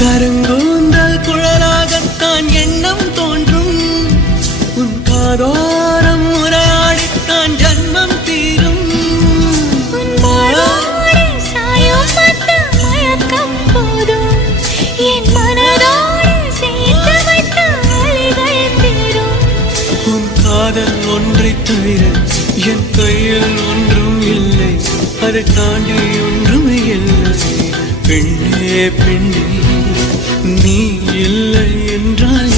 கருங்கூந்தல் குழலாகத்தான் எண்ணம் தோன்றும். உன் காதோரம் உரையாடித்தான் ஜன்மம் தீரும். உன் காதல் ஒன்றை தவிர என் கையில் ஒன்றும் இல்லை, அதை தாண்டி ஒன்றும் இல்லை. பெண்ணே பெண்ணே, நீ இல்லை என்றால்